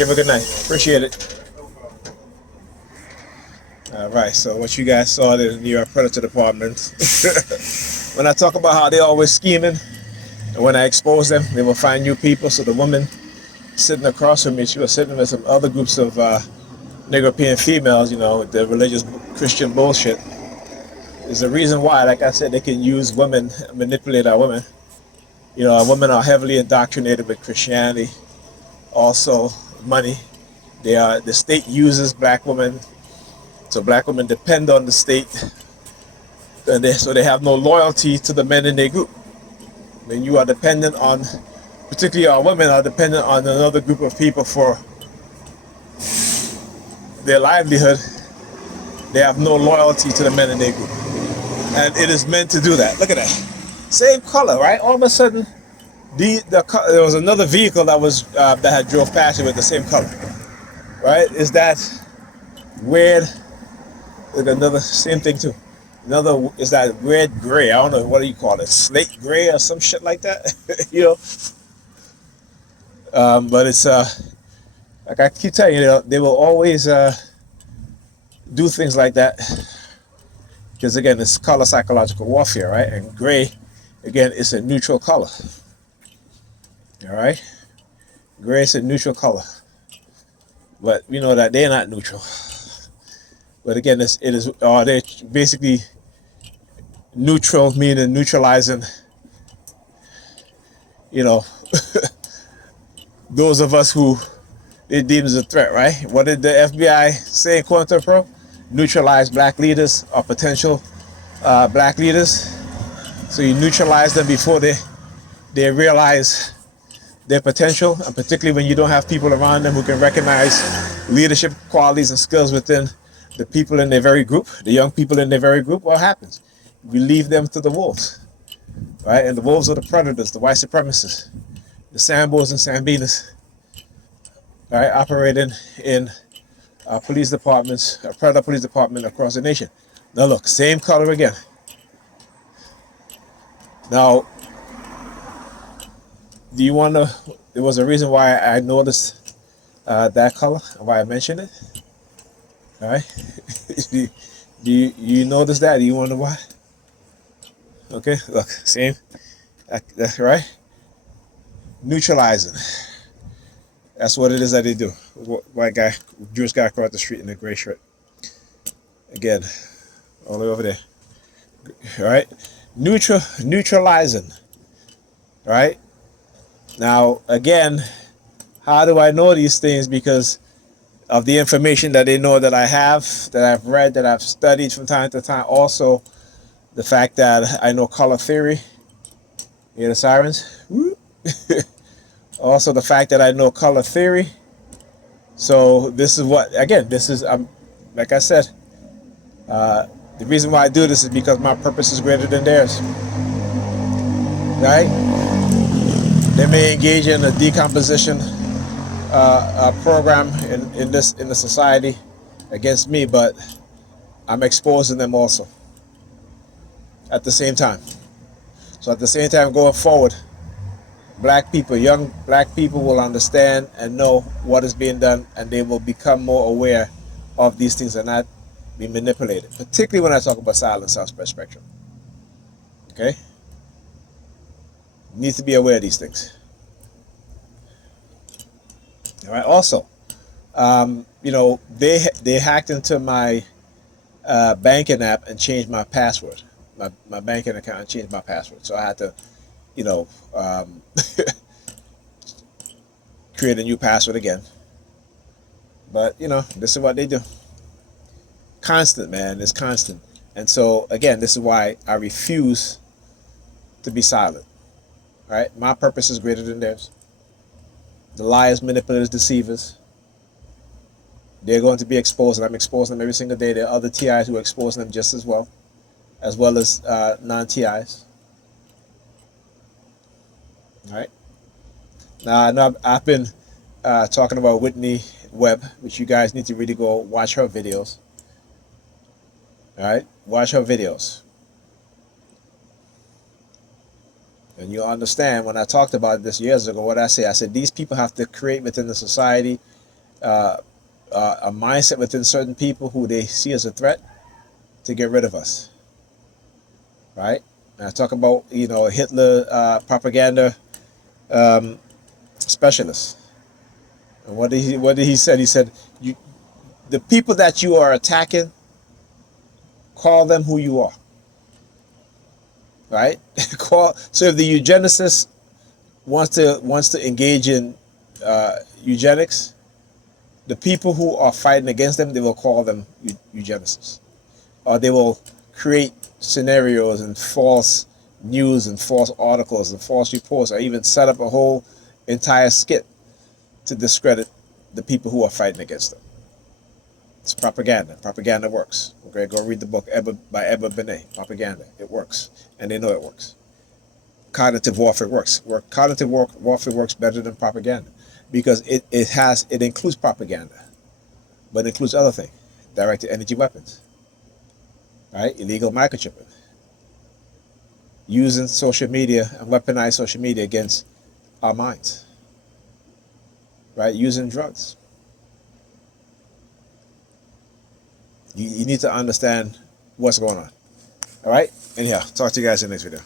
you. Have a good night. Appreciate it. All right. So what you guys saw in the New York Predator Department. When I talk about how they always scheming, and when I expose them, they will find new people. So the woman sitting across from me, she was sitting with some other groups of European females, with the religious Christian bullshit. There's a reason why, like I said, they can use women, manipulate our women. Our women are heavily indoctrinated with Christianity, also money. The state uses black women, so black women depend on the state, and so they have no loyalty to the men in their group. When you are dependent on, particularly our women are dependent on another group of people for their livelihood, they have no loyalty to the men in their group. And it is meant to do that. Look at that. Same color, right? All of a sudden, there was another vehicle that had drove past it with the same color, right? Is that weird? Look, another same thing too. Another is that red gray. I don't know, what do you call it? Slate gray or some shit like that. But it's like I keep telling you, they will always do things like that because again, it's color psychological warfare, right? And gray, again, it's a neutral color. All right, gray is a neutral color, but we know that they're not neutral. But again, they're basically neutral, meaning neutralizing, those of us who they deem as a threat, right? What did the FBI say in Quantum Pro? Neutralize black leaders or potential black leaders. So you neutralize them before they realize their potential, and particularly when you don't have people around them who can recognize leadership qualities and skills within the people in their very group, the young people in their very group. What happens? We leave them to the wolves, right? And the wolves are the predators, the white supremacists, the Sambos and Sambenas, right? Operating in police departments, predator police department across the nation. Now look, same color again. Now, do you want to? There was a reason why I noticed that color and why I mentioned it. All right. do you notice that? Do you wonder why? Okay, look, same. That's right. Neutralizing. That's what it is that they do. White guy, Jewish guy across the street in a gray shirt. Again, all the way over there. All right. Neutralizing. All right. Now, again, how do I know these things? Because of the information that they know that I have, that I've read, that I've studied from time to time. Also, the fact that I know color theory. You hear the sirens? Also, the fact that I know color theory. So this is what, again, this is, like I said, the reason why I do this is because my purpose is greater than theirs. Right? They may engage in a decomposition program in the society against me, but I'm exposing them also at the same time. So at the same time, going forward, black people, young black people will understand and know what is being done, and they will become more aware of these things and not be manipulated, particularly when I talk about silent suspect spectrum. Okay? You need to be aware of these things. All right. Also, they hacked into my banking app and changed my password, my banking account, and changed my password. So I had to, create a new password again. But this is what they do. Constant, man. It's constant. And so again, this is why I refuse to be silent. Right? My purpose is greater than theirs. The liars, manipulators, deceivers, they're going to be exposed, and I'm exposing them every single day. There are other TIs who are exposing them just as well as non-TIs. All right. Now, I know I've been talking about Whitney Webb, which you guys need to really go watch her videos. All right, watch her videos. And you'll understand when I talked about this years ago, what I said these people have to create within the society a mindset within certain people who they see as a threat to get rid of us, right? And I talk about Hitler propaganda um, specialist, and what did he said? He said, "You, the people that you are attacking, call them who you are." Right? So if the eugenicist wants to engage in eugenics, the people who are fighting against them, they will call them eugenicists, or they will create scenarios and false news and false articles and false reports, or even set up a whole entire skit to discredit the people who are fighting against them. It's propaganda. Propaganda works. Okay, go read the book by Edward Benet. Propaganda. It works, and they know it works. Cognitive warfare works. Cognitive warfare works better than propaganda because it includes propaganda, but it includes other things: directed energy weapons, right? Illegal microchipping, using social media and weaponize social media against our minds, right? Using drugs. You need to understand what's going on. All right. Anyhow, talk to you guys in the next video.